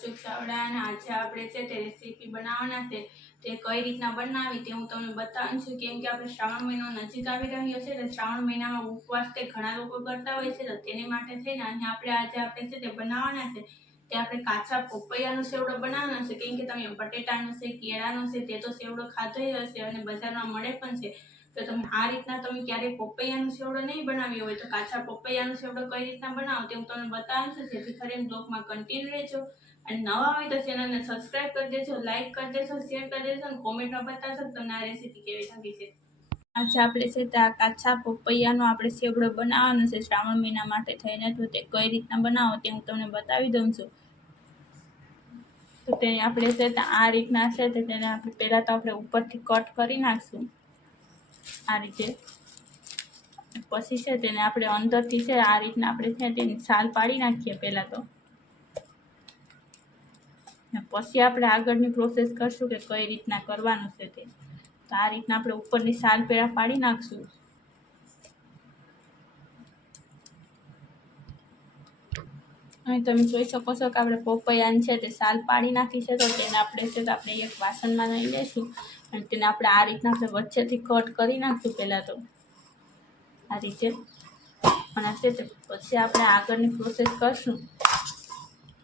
અચૂક ચાવડા અને આજે આપણે છે તે રેસીપી બનાવવાના છે, તે કઈ રીતના બનાવી તે હું તમને બતાવું છું. કેમ કે આપણે શ્રાવણ મહિનો નજીક આવી રહ્યો છે, તો શ્રાવણ મહિનામાં ઉપવાસ તે ઘણા લોકો કરતા હોય છે, તો તેની માટે થઈને અહીંયા આપણે આજે આપણે છે તે બનાવવાના છે. તે આપણે કાચા પપૈયાનો સેવડો બનાવવાનો છે. કેમ કે તમે બટેટાનો છે, કેળાનો છે, તે તો સેવડો ખાધો હશે અને બજારમાં મળે પણ છે. તો તમે આ રીતના તમે ક્યારેય પપૈયાનો સેવડો નહીં બનાવ્યો હોય તો કાચા પપૈયાનો સેવડો કઈ રીતના બનાવો તે હું તમને બતાવું છું. જેથી કરીને બ્લોગમાં કન્ટિન્યુ રહેજો. અને નવા હોય તો ચેનલને સબસ્ક્રાઇબ કરી દેજો લાઈક કરી દેજો શેર કરી દેજો અને કોમેન્ટમાં બતાવશો તમને આ રેસીપી કેવી લાગી છે. આજે આપણે છે તે આ કાચા પપૈયાનો આપણે સેવડો બનાવવાનો છે, શ્રાવણ મહિના માટે થઈને, તો તે કઈ રીતના બનાવો તે હું તમને બતાવી દઉં છું. તો તેને આપણે છે તે આ રીતના છે તે તેને આપણે પહેલાં તો આપણે ઉપરથી કટ કરી નાખશું. આ રીતે. પછી છે તેને આપણે અંદરથી છે આ રીતના આપણે છે તેની સાલ પાડી નાખીએ પહેલાં તો. પછી આપણે આગળની પ્રોસેસ કરશું કે કઈ રીતના કરવાનું છે તે. તો આ રીતના આપણે ઉપરની સાલ પહેલાં પાડી નાખશું. અહીં તમે જોઈ શકો છો કે આપણે પોપૈયાની છે તે સાલ પાડી નાખી છે, તો તેને આપણે છે તો આપણે એક વાસણમાં લઈ લઈશું અને તેને આપણે આ રીતના આપણે વચ્ચેથી કટ કરી નાખશું પહેલાં તો. આ રીતે. અને છે તે પછી આપણે આગળની પ્રોસેસ કરશું.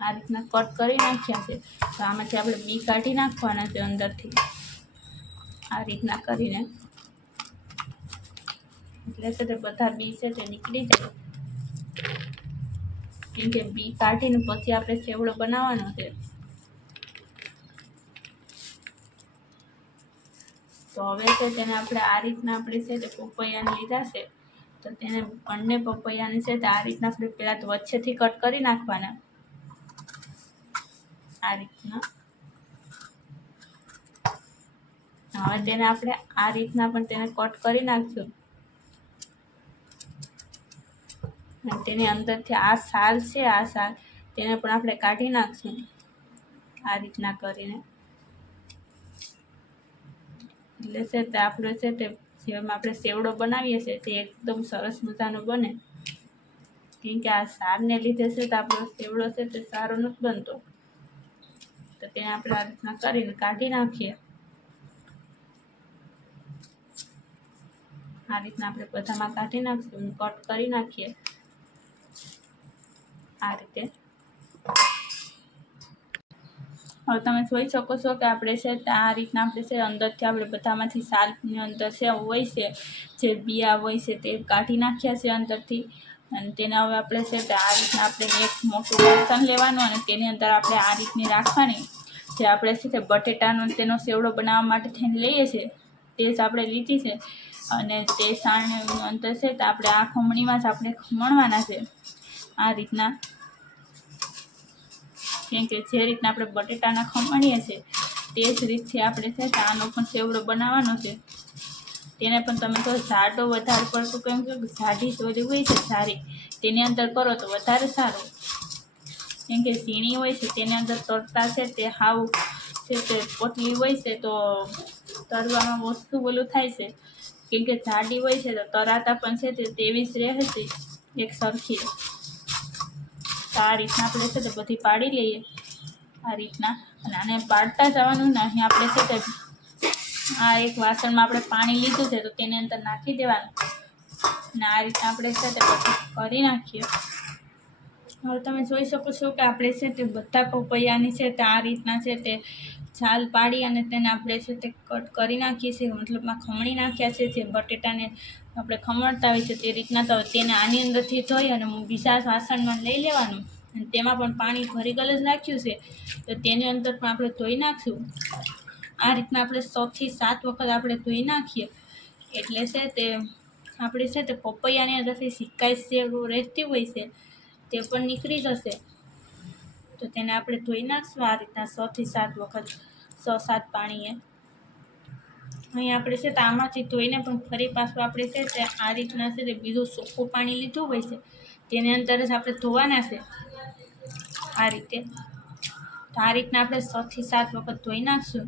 આ રીતના કટ કરી નાખ્યા છે. તો આમાંથી આપણે બી કાઢી નાખવાના છે અંદરથી. આ રીતના કરીને. એટલે છે તે બધા બી છે તે નીકળી જાય. કેમ કે બી કાઢીને પછી આપણે સેવડો બનાવવાનો છે. તો હવે છે તેને આપણે આ રીતના આપણે છે તે પપૈયાને લીધા છે. તો તેને બંને પપૈયાને છે તે આ રીતના આપણે પહેલાં તો વચ્ચેથી કટ કરી નાખવાના. આ રીતના. હવે તેને આપણે આ રીતના પણ તેને કટ કરી નાખ્યું. અને તેની અંદરથી આ સાલ છે, આ સાલ તેને પણ આપણે કાઢી નાખશું. આ રીતના કરીને. એટલે છે તે આપણે છે તે જેમ આપણે સેવડો બનાવીએ છીએ તે એકદમ સરસ મજાનો બને. કેમ કે આ સારને લીધે છે તો આપણો સેવડો છે તે સારો નથી બનતો. તો ત્યાં આપણે આ રીતના કરીને કાઢી નાખીએ. આ રીતના આપણે બધામાં કાઢી નાખશું કટ કરી નાખીએ. આ રીતે. હવે તમે જોઈ શકો છો કે આપણે છે આ રીતના આપણે છે અંદરથી આપણે બધામાંથી સાલની અંદર છે હોય છે, જે બિયા હોય છે તે કાઢી નાખ્યા છે અંદરથી. અને તેને હવે આપણે છે તે આ રીતના આપણે એક મોટું વાસણ લેવાનું અને તેની અંદર આપણે આ રીતની રાખવાની. જે આપણે છે તે બટેટાનો તેનો સેવડો બનાવવા માટે થઈને લઈએ છીએ તે જ આપણે લીધી છે. અને તે સાણનું અંતર છે તો આપણે આ ખમણીમાં જ આપણે ખમણવાના છે. આ રીતના. કેમ કે જે રીતના આપણે બટેટાના ખમણીએ છીએ, તે જ રીતથી આપણે છે આનો પણ સેવડો બનાવવાનો છે. તેને પણ તમે તો ઝાડો વધારે પડતું કેમ કે જાડી ચોરી હોય છે, સારી. તેની અંદર કરો તો વધારે સારું. કેમ કે ઝીણી હોય છે, તેની અંદર તરતા છે, તે હાવ છે, તે પોટલી હોય છે, તો તરવામાં વસ્તુ બોલું થાય છે. કેમ કે જાડી હોય છે, તો તરાતા પણ છે, તે તેવી જ રહે એક સરખી. આ રીતના આપણે છે તે બધી પાડી લઈએ. આ રીતના. અને આને પાડતા જવાનું ને અહીં આપણે છે તે આ એક વાસણમાં આપણે પાણી લીધું છે, તો તેની અંદર નાખી દેવાનું. અને આ રીતના આપણે છે તે કરી નાખીએ હવે તમે જોઈ શકો છો કે આપણે છે તે બધા પપૈયાની છે તે આ રીતના છે તે છાલ પાડી અને તેને આપણે છે તે કટ કરી નાખીએ છીએ, મતલબમાં ખમણી નાખ્યા છે, જે બટેટાને આપણે ખમણતા હોય છે તે રીતના. તો તેને આની અંદરથી ધોઈ અને બીજા વાસણમાં લઈ લેવાનું. અને તેમાં પણ પાણી ભરી ગલ જ નાખ્યું છે. તો તેની અંદર પણ આપણે ધોઈ નાખશું. આ રીતના આપણે સોથી સાત વખત આપણે ધોઈ નાખીએ. એટલે છે તે, આપણે છે તે પપૈયાની અંદરથી સિકાઈ છે રહેતી હોય છે, તે પણ નીકળી જશે. તો તેને આપણે ધોઈ નાખશું આ રીતના સોથી સાત વખત, સો સાત પાણીએ. અહીં આપણે છે તો આમાંથી ધોઈને પણ ફરી પાછું આપણે છે તે આ રીતના છે તે બીજું સૂકું પાણી લીધું હોય છે, તેની અંદર જ આપણે ધોવાના છે. આ રીતે. તો આ રીતના આપણે છથી સાત વખત ધોઈ નાખશું.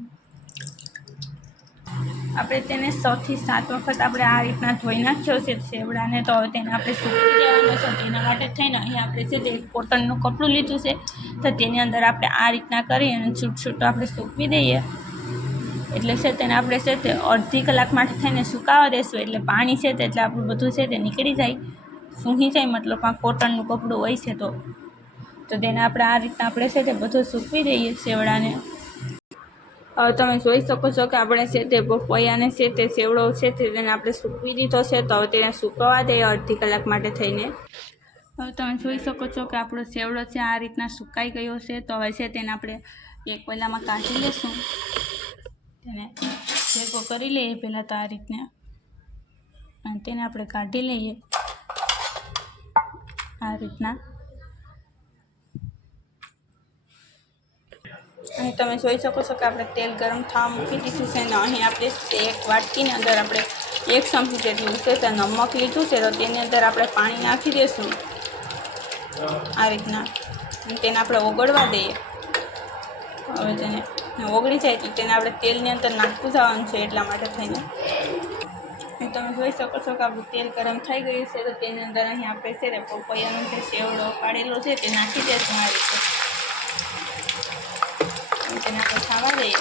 આપણે તેને સૌથી સાત વખત આપણે આ રીતના ધોઈ નાખ્યો છે સેવડાને, તો હવે તેને આપણે સૂકવી દેવાનો છે. તેના માટે થઈને અહીં આપણે છે તે કોટનનું કપડું લીધું છે. તો તેની અંદર આપણે આ રીતના કરી અને છૂટ છૂટ આપણે સૂકવી દઈએ. એટલે છે તેને આપણે છે તે અડધી કલાક માટે થઈને સુકાવા દેશું. એટલે પાણી છે તે એટલે આપણું બધું છે તે નીકળી જાય. સૂહી જાય મતલબ આ કોટનનું કપડું હોય છે તો. તો તેને આપણે આ રીતના આપણે છે તે બધું સૂકવી દઈએ સેવડાને. હવે તમે જોઈ શકો છો કે આપણે છે તે પપૈયાને છે તે સેવડો છે તે તેને આપણે સૂકવી દીધો છે, તો હવે તેને સૂકવવા દઈએ અડધી કલાક માટે થઈને. હવે તમે જોઈ શકો છો કે આપણો સેવડો છે આ રીતના સુકાઈ ગયો છે, તો હવે છે તેને આપણે એક પહેલાંમાં કાઢી લઈશું તેને ભેગો કરી લઈએ પહેલાં તો આ રીતના. અને તેને આપણે કાઢી લઈએ. આ રીતના. અહીં તમે જોઈ શકો છો કે આપણે તેલ ગરમ થવા મૂકી દીધું છે અને અહીં આપણે એક વાટકીની અંદર આપણે એક ચમચી જેટલું છે તે નમક લીધું છે તો તેની અંદર આપણે પાણી નાખી દઈશું આ રીતના. તેને આપણે ઓગળવા દઈએ. હવે તેને ઓગળી જાય તો તેને આપણે તેલની અંદર નાખતું જવાનું છે એટલા માટે થઈને. તમે જોઈ શકો છો કે આપણું તેલ ગરમ થઈ ગયું છે તો તેની અંદર અહીં આપણે છે ને પપૈયાનો જે સેવડો પાડેલો છે તે નાખી દઈશું આ રીતે અને તેને આપણે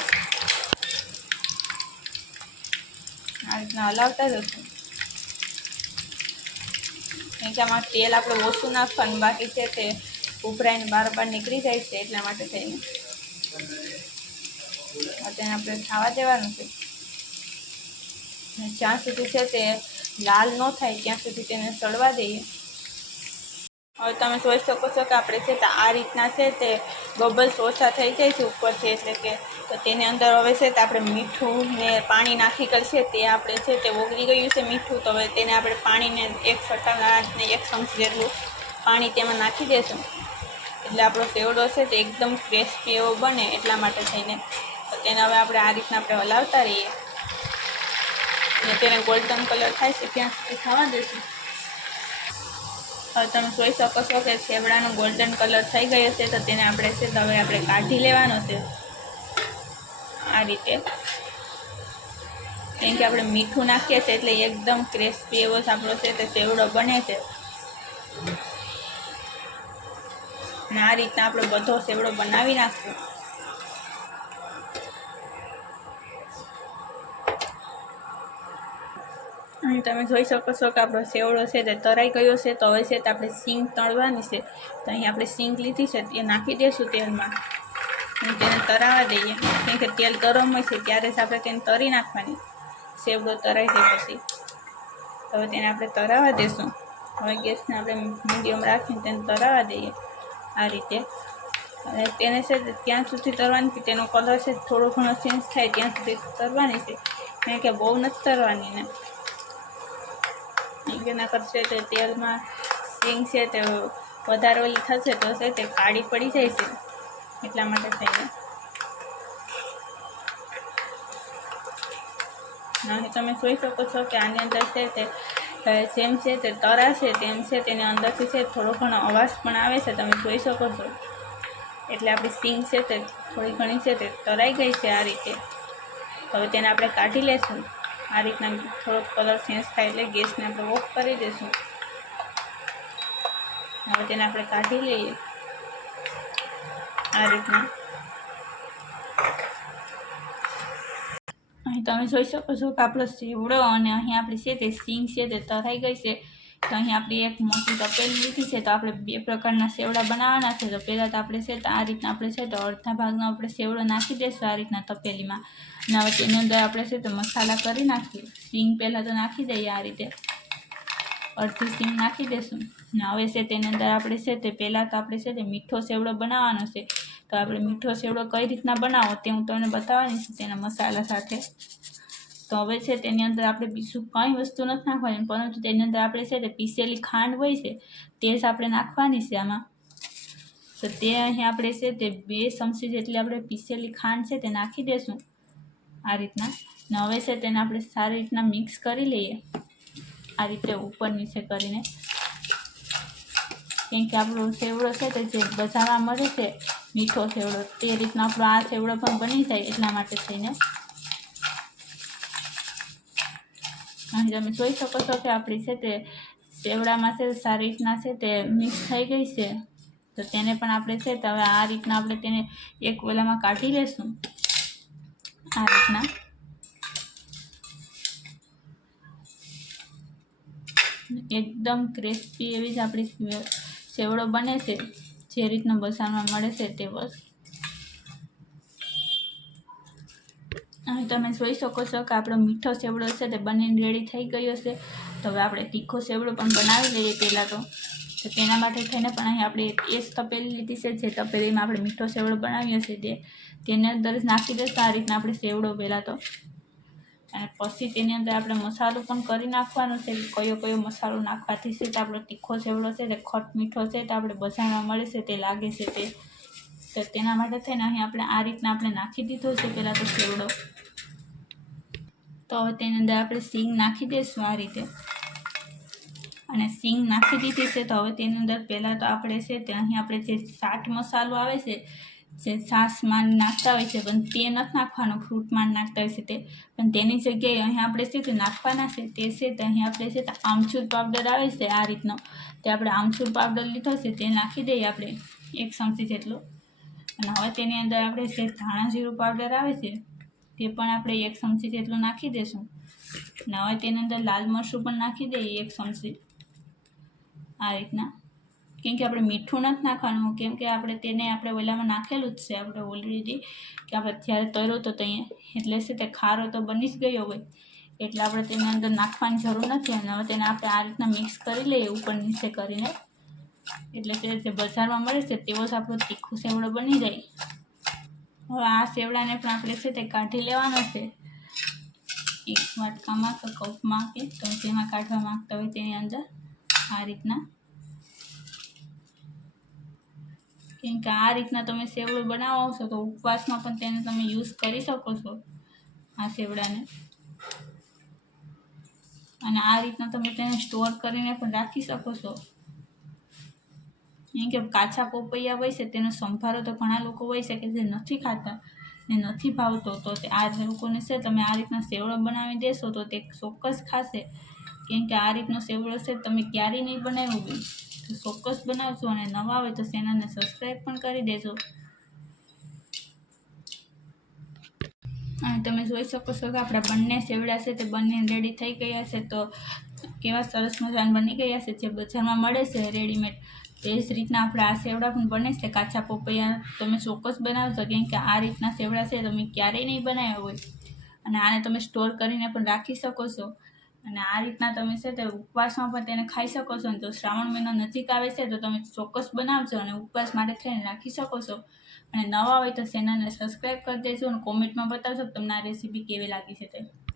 આ રીતના હલાવતા જશું. કારણ કે આમાં તેલ આપણે ઓછું નાખવાનું બાકી છે તે ઉભરાઈને બાર બાર નીકળી જાય છે એટલા માટે થઈને. તેને આપણે ખાવા દેવાનું છે. જ્યાં સુધી છે તે લાલ ન થાય ત્યાં સુધી તેને સળવા દઈએ. હવે તમે જોઈ શકો છો કે આપણે છે તો આ રીતના છે તે બબલ્સ ઓછા થઈ જાય છે ઉપરથી એટલે કે તો તેની અંદર હવે છે તે આપણે મીઠું ને પાણી નાખી કરશે તે આપણે છે તે ઓગળી ગયું છે મીઠું તો હવે તેને આપણે પાણીને એક ફટાલાટ એક ચમચી જેટલું પાણી તેમાં નાખી દેશું. એટલે આપણો સેવડો છે તે એકદમ ક્રિસ્પી એવો બને એટલા માટે થઈને. તો તેને હવે આપણે આ રીતના આપણે હલાવતા રહીએ. ને તેને ગોલ્ડન કલર થાય છે ત્યાં સુધી ખાવા હવે તમે જોઈ શકો છો કે છેવડાનો ગોલ્ડન કલર થઈ ગયો છે, તો તેને આપણે છે, તો હવે આપણે કાઢી લેવાનો છે. આ રીતે. કેમ કે આપણે મીઠું નાખીએ છીએ એટલે એકદમ ક્રિસ્પી એવો આપણો છે, તે સેવડો બને છે. અને આ રીતના આપણે બધો સેવડો બનાવી નાખશું. અને તમે જોઈ શકો છો કે આપણો સેવડો છે તે તરાઈ ગયો છે, તો હવે છે તે આપણે સિંગ તળવાની છે. તો અહીં આપણે સિંગ લીધી છે તે નાખી દઈશું તેલમાં. અને તેને તરાવા દઈએ. કેમ કે તેલ ગરમ હોય છે, ત્યારે જ આપણે તેને તરી નાખવાની. સેવડો તરાઈ જાય પછી. હવે તેને આપણે તરાવા દઈશું હવે ગેસને આપણે મીડિયમ રાખીને તેને તરાવા દઈએ આ રીતે. અને તેને છે ત્યાં સુધી તરવાની કે તેનો કલર છે થોડો ઘણો ચેન્જ થાય ત્યાં સુધી તરવાની છે. કારણ કે બહુ નથી તરવાની ને એના કરશે તે તેલમાં સિંગ છે તે વધારે ઓલી થશે તો છે તે કાળી પડી જાય છે એટલા માટે થઈને. અહીં તમે જોઈ શકો છો કે આની અંદર છે તે જેમ છે તે તરા છે તેમ છે તેની અંદરથી છે થોડો ઘણો અવાજ પણ આવે છે, તમે જોઈ શકો છો. એટલે આપણી સિંગ છે તે થોડી ઘણી છે તે તરાઈ ગઈ છે આ રીતે. હવે તેને આપણે કાઢી લેશું. આ રીતના થોડોક કલર ચેન્જ થાય એટલે ગેસને આપણે ઓફ કરી દઈશું. હવે તેને આપણે કાઢી લઈએ. આ રીતના. અહીં તમે જોઈ શકો છો કે આપણો સેવડો અને અહીં આપણી છે તે સિંગ છે તે તરાઈ ગઈ છે. તો અહીં આપણી એક મોટી તપેલી લીધી છે, તો આપણે બે પ્રકારના સેવડા બનાવવાના છે. તો પહેલાં તો આપણે છે તો આ રીતના આપણે છે તો અડધા ભાગનો આપણે સેવડો નાખી દઈશું આ રીતના તપેલીમાં. અને હવે તેની અંદર આપણે છે તો મસાલા કરી નાખીએ. સિંગ પહેલાં તો નાખી દઈએ આ રીતે. અડધી સિંગ નાખી દઈશું ને હવે છે તેની અંદર આપણે છે તે પહેલાં તો આપણે છે તે મીઠો સેવડો બનાવવાનો છે. તો આપણે મીઠો સેવડો કઈ રીતના બનાવો તે હું તમને બતાવવાની છું તેના મસાલા સાથે. તો હવે છે તેની અંદર આપણે બીજું કંઈ વસ્તુ નથી નાખવાની, પરંતુ તેની અંદર આપણે છે તે પીસેલી ખાંડ હોય છે, તે જ આપણે નાખવાની છે આમાં. તો તે અહીં આપણે છે તે બે ચમચી જેટલી આપણે પીસેલી ખાંડ છે તે નાખી દઈશું આ રીતના. ને હવે છે તેને આપણે સારી રીતના મિક્સ કરી લઈએ આ રીતે ઉપર નીચે કરીને. કેમ કે આપણો સેવડો છે તે જે બજારમાં મળે છે મીઠો સેવડો, તે રીતના આપણો આ સેવડો પણ બની જાય એટલા માટે થઈને. અહીં તમે જોઈ શકો છો કે આપણી છે તે સેવડામાં છે, સારી રીતના છે, તે મિક્સ થઈ ગઈ છે. તો તેને પણ આપણે છે, તો હવે આ રીતના આપણે તેને એક ઓલામાં કાઢી લેશું. આ રીતના. એકદમ ક્રિસ્પી એવી જ આપણી સેવડો બને છે. જે રીતનો બસારમાં મળે છે, તે બસ. અહીં તમે જોઈ શકો છો કે આપણો મીઠો સેવડો છે તે બનીને રેડી થઈ ગયો છે. તો હવે આપણે તીખો સેવડો પણ બનાવી લઈએ પહેલાં તો. તો તેના માટે થઈને પણ અહીં આપણે એ જ તપેલી લીધી છે, જે તપેલીમાં આપણે મીઠો સેવડો બનાવીએ છીએ તે. તેની અંદર જ નાખી દઈશું આ રીતના આપણે સેવડો પહેલાં તો. અને પછી તેની અંદર આપણે મસાલો પણ કરી નાખવાનો છે કયો કયો મસાલો નાખવાથી છે તો આપણો તીખો સેવડો છે તે ખટ મીઠો છે તો આપણે બજારમાં મળે છે તે લાગે છે તે. તો તેના માટે થઈને અહીં આપણે આ રીતના આપણે નાખી દીધો છે પહેલાં તો સેવડો. તો હવે તેની અંદર આપણે સિંગ નાખી દઈશું આ રીતે. અને સિંગ નાખી દીધી છે તો હવે તેની અંદર પહેલાં તો આપણે છે તે અહીં આપણે જે ચાટ મસાલો આવે છે, જે છાશમાં નાખતા હોય છે, પણ તે નથી નાખવાનો ફ્રૂટમાં નાખતા હોય છે તે. પણ તેની જગ્યાએ અહીં આપણે છે તે નાખવાના છે, તે છે તે અહીં આપણે છે તે આમચૂર પાવડર આવે છે આ રીતનો. તે આપણે આમચૂર પાવડર લીધો છે તે નાખી દઈએ આપણે એક ચમચી જેટલો. અને હવે તેની અંદર આપણે જે ધાણા જીરું પાવડર આવે છે તે પણ આપણે એક ચમચી જેટલું નાખી દઈશું ના હવે તેની અંદર લાલ મરચું પણ નાખી દઈએ એક ચમચી આ રીતના. કેમ કે આપણે મીઠું નથી નાખવાનું. કેમ કે આપણે તેને આપણે ઓલામાં નાખેલું જ છે. આપણે ઓલરેડી કે આપણે જ્યારે તળ્યો તો ત્યાં એટલે છે તે ખારો તો બની જ ગયો હોય. એટલે આપણે તેની અંદર નાખવાની જરૂર નથી. અને હવે તેને આપણે આ રીતના મિક્સ કરી લઈએ ઉપર નીચે કરીને. એટલે તે જે બજારમાં મળે છે. તેવો જ આપણો તીખું સેવડો બની જાય. હવે આ સેવડાને પણ આપણે છે તે કાઢી લેવાનો છે. એક વાટકામાં કે કપમાં કે તમે જેમાં કાઢવા માંગતા હોય તેની અંદર આ રીતના. કેમ કે આ રીતના તમે સેવડો બનાવો છો તો ઉપવાસમાં પણ તેને તમે યુઝ કરી શકો છો આ સેવડાને અને આ રીતના તમે તેને સ્ટોર કરીને પણ રાખી શકો છો. કેમ કે કાચા પોપૈયા હોય છે, તેનો સંભારો તો ઘણા લોકો હોય છે કે જે નથી ખાતા ને નથી ભાવતો, તો તે આ લોકોને છે, તમે આ રીતના સેવડો બનાવી દેશો તો તે ચોક્કસ ખાશે. કેમ કે આ રીતનો સેવડો છે, તમે ક્યારેય નહીં બનાવ્યો બી તો ચોક્કસ બનાવશો અને નવા હોય તો ચેનલને સબસ્ક્રાઈબ પણ કરી દેજો. અને તમે જોઈ શકો છો કે આપણા બંને સેવડા છે તે બંને રેડી થઈ ગયા છે, તો કેવા સરસ મજાના બની ગયા છે, જે બજારમાં મળે છે રેડીમેડ તે જ રીતના આપણે આ સેવડા પણ બને છે, કાચા પપૈયા તમે ચોક્કસ બનાવશો કેમ કે આ રીતના સેવડા છે, તમે ક્યારેય નહીં બનાવ્યા હોય. અને આને તમે સ્ટોર કરીને પણ રાખી શકો છો. અને આ રીતના તમે છે તે ઉપવાસમાં પણ તેને ખાઈ શકો છો. ને તો શ્રાવણ મહિનો નજીક આવે છે, તો તમે ચોક્કસ બનાવજો અને ઉપવાસ માટે થઈને રાખી શકો છો. અને નવા હોય તો ચેનલને સબસ્ક્રાઈબ કરી દેજો અને કોમેન્ટમાં બતાવજો તમને આ રેસીપી કેવી લાગી છે તે.